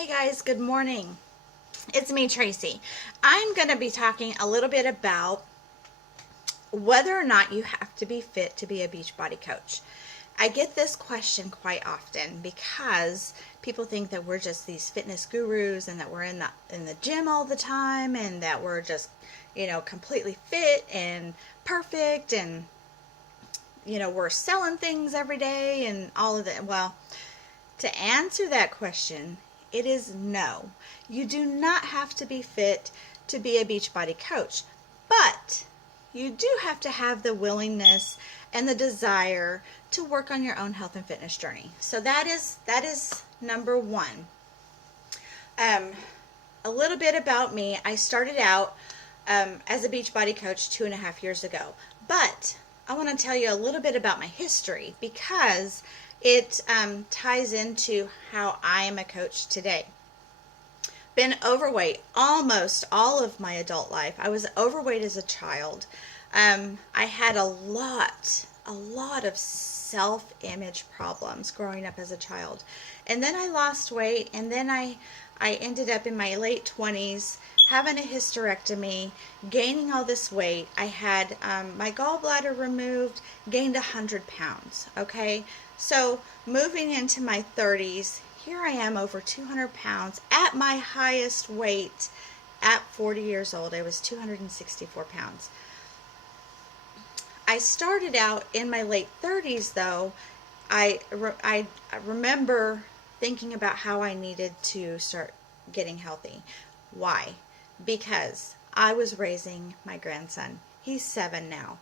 Hey guys, good morning. It's me, Tracy. I'm going to be talking a little bit about whether or not you have to be fit to be a Beachbody coach. I get this question quite often because people think that we're just these fitness gurus and that we're in the gym all the time and that we're just, completely fit and perfect and we're selling things every day and all of that. Well, to answer that question, it is no. You do not have to be fit to be a Beachbody coach, but you do have to have the willingness and the desire to work on your own health and fitness journey. So that is number one. A little bit about me. I started out as a Beachbody coach 2.5 years ago, but I want to tell you a little bit about my history because it ties into how I am a coach today. Been overweight almost all of my adult life. I was overweight as a child. I had a lot of self-image problems growing up as a child. And then I lost weight, and then I ended up in my late 20s having a hysterectomy, gaining all this weight. I had my gallbladder removed, gained 100 pounds, okay? So moving into my 30s, here I am over 200 pounds at my highest weight at 40 years old. I was 264 pounds. I started out in my late 30s though. I remember thinking about how I needed to start getting healthy. Why? Because I was raising my grandson. He's 7 now.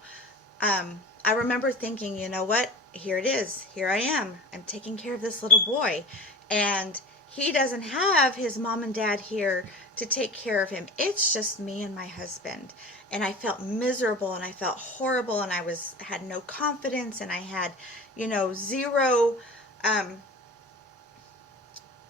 I remember thinking, you know what? Here it is. Here I am. I'm taking care of this little boy. And he doesn't have his mom and dad here to take care of him. It's just me and my husband. And I felt miserable and I felt horrible and I had no confidence and I had, zero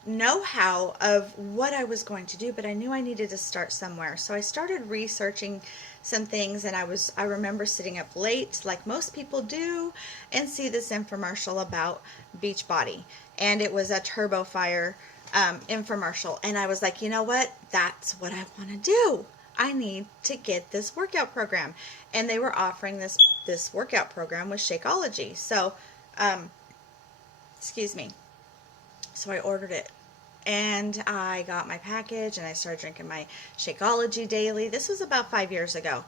know-how of what I was going to do, but I knew I needed to start somewhere. So I started researching some things, and I remember sitting up late like most people do and see this infomercial about Beachbody, and it was a Turbo Fire infomercial, and I was like, you know what, that's what I want to do. I need to get this workout program. And they were offering this workout program with Shakeology. So excuse me. So I ordered it. And I got my package and I started drinking my Shakeology daily. This was about 5 years ago.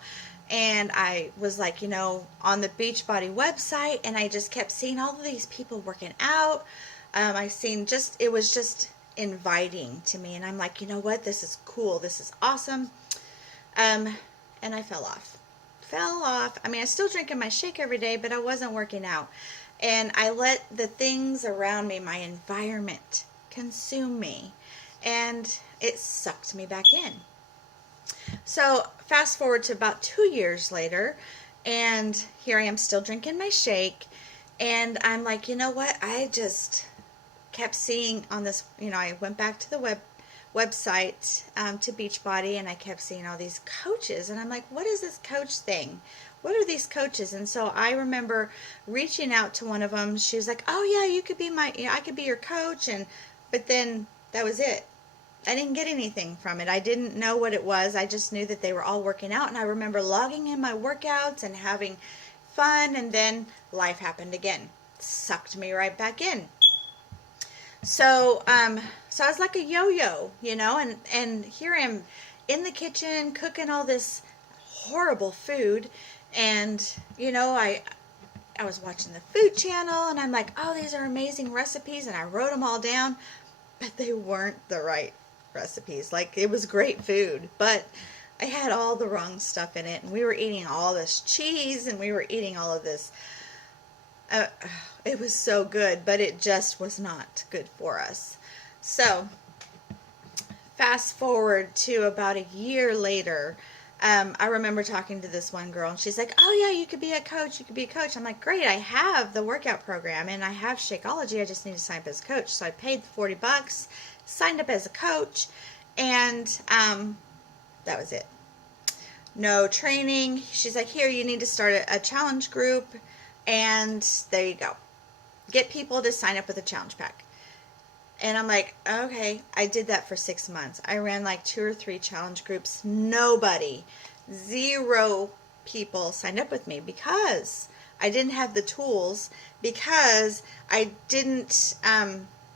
And I was like, on the Beachbody website, and I just kept seeing all of these people working out. It was just inviting to me. And I'm like, you know what? This is cool. This is awesome. And I fell off. I mean, I still drinking my shake every day, but I wasn't working out. And I let the things around me, my environment, consume me, and it sucked me back in. So fast forward to about 2 years later, and here I am still drinking my shake, and I'm like, you know what, I just kept seeing on this, I went back to the website to Beachbody, and I kept seeing all these coaches, and I'm like, what is this coach thing? What are these coaches? And so I remember reaching out to one of them. She was like, oh yeah, you could be I could be your coach. But then that was it. I didn't get anything from it. I didn't know what it was. I just knew that they were all working out. And I remember logging in my workouts and having fun. And then life happened again. Sucked me right back in. So I was like a yo-yo, and here I am in the kitchen cooking all this horrible food. And, I was watching the Food Channel, and I'm like, oh, these are amazing recipes, and I wrote them all down, but they weren't the right recipes. Like, it was great food, but I had all the wrong stuff in it, and we were eating all this cheese, and we were eating all of this. It was so good, but it just was not good for us. So, fast forward to about a year later, I remember talking to this one girl, and she's like, oh yeah, you could be a coach. I'm like, great, I have the workout program, and I have Shakeology. I just need to sign up as a coach. So I paid the $40, signed up as a coach, and that was it. No training. She's like, here, you need to start a challenge group, and there you go. Get people to sign up with a challenge pack. And I'm like, okay, I did that for 6 months. I ran like 2 or 3 challenge groups. Nobody, 0 people signed up with me because I didn't have the tools, because I didn't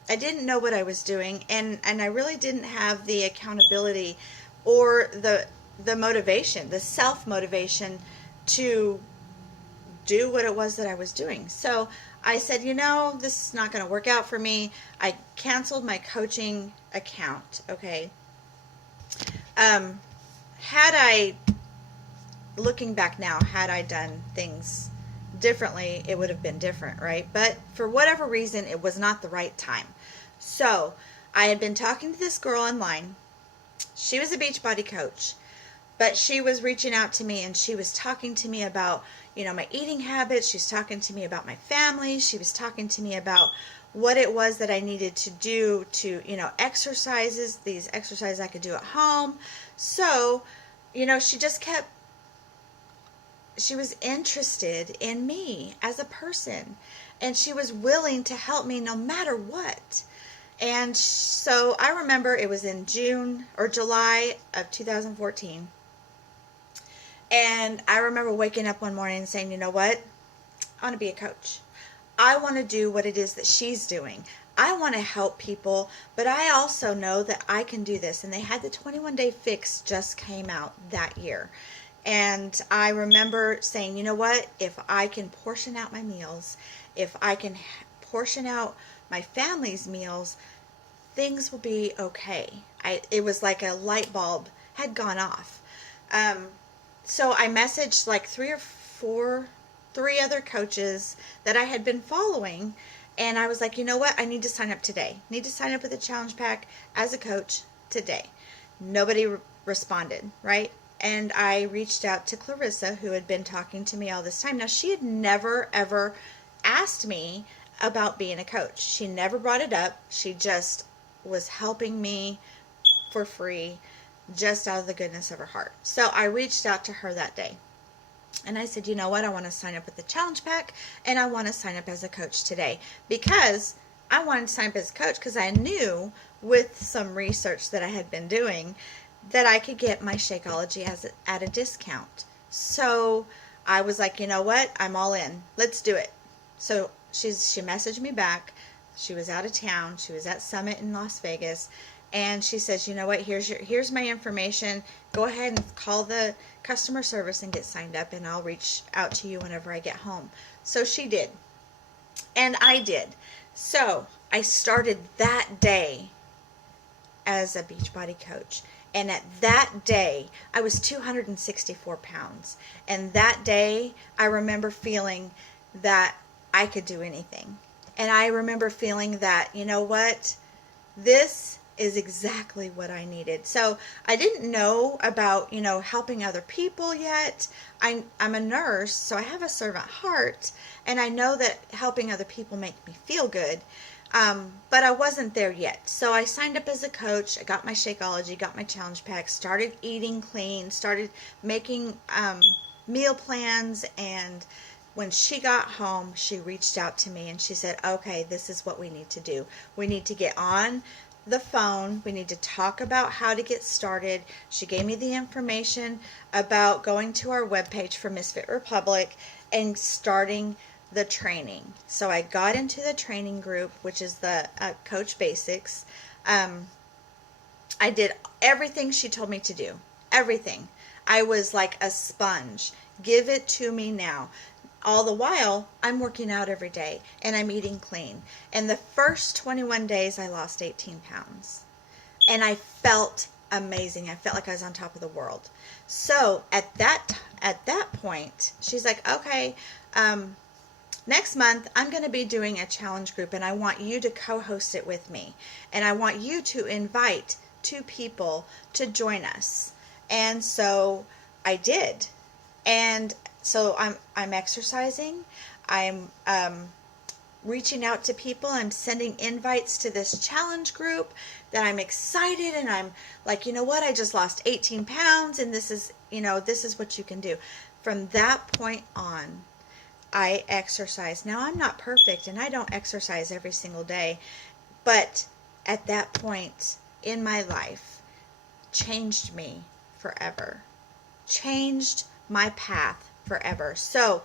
know what I was doing, and I really didn't have the accountability or the motivation, the self motivation to do what it was that I was doing. So I said, this is not going to work out for me. I canceled my coaching account. Okay. Had I, looking back now, had I done things differently, it would have been different, right? But for whatever reason, it was not the right time. So I had been talking to this girl online. She was a Beachbody coach, but she was reaching out to me, and she was talking to me about, my eating habits. She's talking to me about my family. She was talking to me about what it was that I needed to do to, exercises, these exercises I could do at home. So, she was interested in me as a person, and she was willing to help me no matter what. And so I remember it was in June or July of 2014. And I remember waking up one morning and saying, you know what? I want to be a coach. I want to do what it is that she's doing. I want to help people, but I also know that I can do this. And they had the 21-day fix just came out that year. And I remember saying, you know what? If I can portion out my meals, if I can portion out my family's meals, things will be okay. It was like a light bulb had gone off. So I messaged like 3 other coaches that I had been following, and I was like, you know what? I need to sign up today. Need to sign up with the challenge pack as a coach today. Nobody responded, right? And I reached out to Clarissa, who had been talking to me all this time. Now, she had never, ever asked me about being a coach. She never brought it up. She just was helping me for free, just out of the goodness of her heart. So I reached out to her that day. And I said, you know what? I want to sign up with the challenge pack, and I want to sign up as a coach today, because I wanted to sign up as a coach because I knew with some research that I had been doing that I could get my Shakeology at a discount. So I was like, you know what? I'm all in. Let's do it. So she messaged me back. She was out of town. She was at Summit in Las Vegas. And she says, you know what? Here's my information. Go ahead and call the customer service and get signed up, and I'll reach out to you whenever I get home. So she did. And I did. So I started that day as a Beachbody coach. And at that day, I was 264 pounds. And that day, I remember feeling that I could do anything. And I remember feeling that, you know what? This is exactly what I needed. So I didn't know about, helping other people yet. I'm a nurse, so I have a servant heart. And I know that helping other people make me feel good. But I wasn't there yet. So I signed up as a coach. I got my Shakeology, got my challenge pack, started eating clean, started making meal plans. And when she got home, she reached out to me and she said, okay, this is what we need to do. We need to get on the phone. We need to talk about how to get started. She gave me the information about going to our webpage for Misfit Republic and starting the training. So I got into the training group, which is the Coach Basics. I did everything she told me to do. Everything. I was like a sponge. Give it to me now. All the while, I'm working out every day and I'm eating clean. And the first 21 days, I lost 18 pounds. And I felt amazing. I felt like I was on top of the world. So at that point, she's like, okay, next month, I'm going to be doing a challenge group, and I want you to co-host it with me. And I want you to invite 2 people to join us. And so I did. And so I'm exercising. I'm reaching out to people. I'm sending invites to this challenge group that I'm excited, and I'm like, you know what? I just lost 18 pounds, and this is what you can do. From that point on, I exercise. Now, I'm not perfect, and I don't exercise every single day, but at that point in my life changed me forever, changed my path forever. So,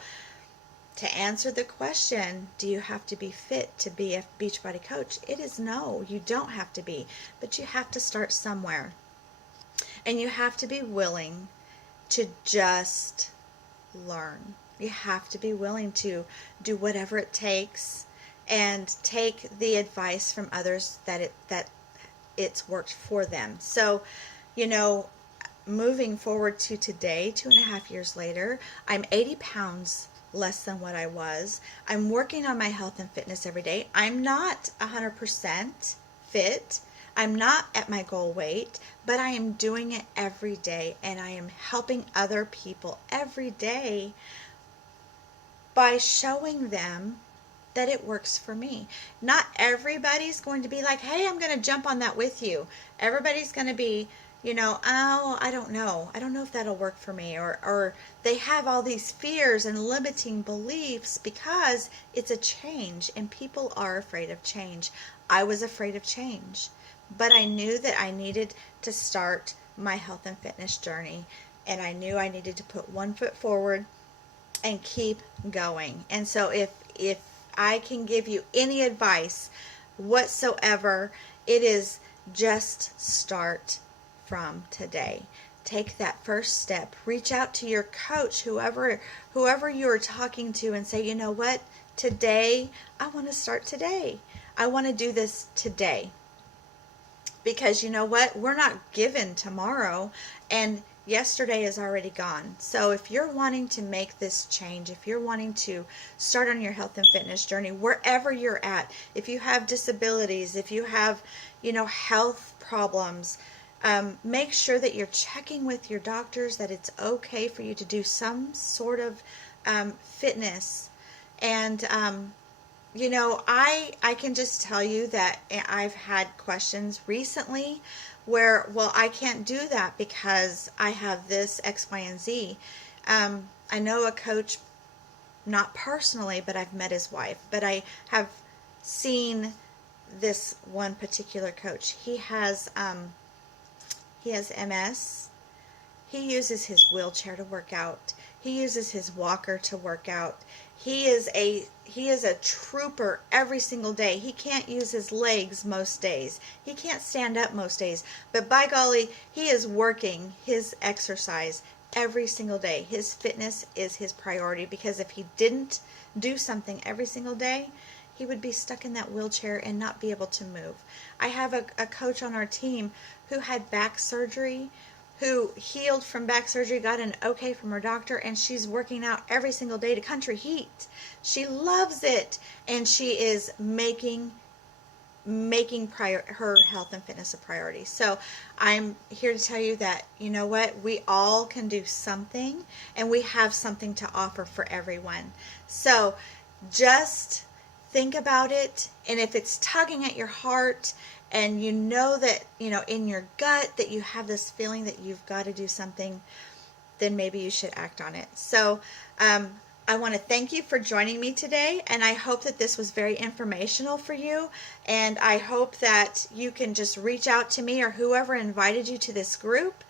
to answer the question, do you have to be fit to be a Beachbody coach? It is no, you don't have to be, but you have to start somewhere. And you have to be willing to just learn. You have to be willing to do whatever it takes and take the advice from others that it's worked for them. So, moving forward to today, 2.5 years later, I'm 80 pounds less than what I was. I'm working on my health and fitness every day. I'm not 100% fit. I'm not at my goal weight, but I am doing it every day, and I am helping other people every day by showing them that it works for me. Not everybody's going to be like, hey, I'm going to jump on that with you. Everybody's going to be, oh, I don't know. I don't know if that'll work for me. Or they have all these fears and limiting beliefs because it's a change, and people are afraid of change. I was afraid of change, but I knew that I needed to start my health and fitness journey, and I knew I needed to put one foot forward and keep going. And so if I can give you any advice whatsoever, it is just start from today. Take that first step. Reach out to your coach, whoever you are talking to, and say, you know what? Today, I want to start today. I want to do this today. Because you know what? We're not given tomorrow, and yesterday is already gone. So if you're wanting to make this change, if you're wanting to start on your health and fitness journey, wherever you're at, if you have disabilities, if you have, health problems, make sure that you're checking with your doctors that it's okay for you to do some sort of fitness. And I can just tell you that I've had questions recently where, well, I can't do that because I have this X, Y, and Z. I know a coach, not personally, but I've met his wife, but I have seen this one particular coach. He has MS. He uses his wheelchair to work out. He uses his walker to work out. He is a trooper every single day. He can't use his legs most days. He can't stand up most days. But by golly, he is working his exercise every single day. His fitness is his priority, because if he didn't do something every single day, he would be stuck in that wheelchair and not be able to move. I have a coach on our team who had back surgery, who healed from back surgery, got an okay from her doctor, and she's working out every single day to country heat. She loves it, and she is making her health and fitness a priority. So I'm here to tell you that, you know what, we all can do something, and we have something to offer for everyone. So just think about it, and if it's tugging at your heart, and you know that, in your gut that you have this feeling that you've got to do something, then maybe you should act on it. So I want to thank you for joining me today, and I hope that this was very informational for you, and I hope that you can just reach out to me or whoever invited you to this group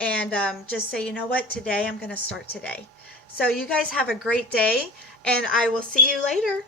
and just say, you know what, today I'm going to start today. So you guys have a great day, and I will see you later.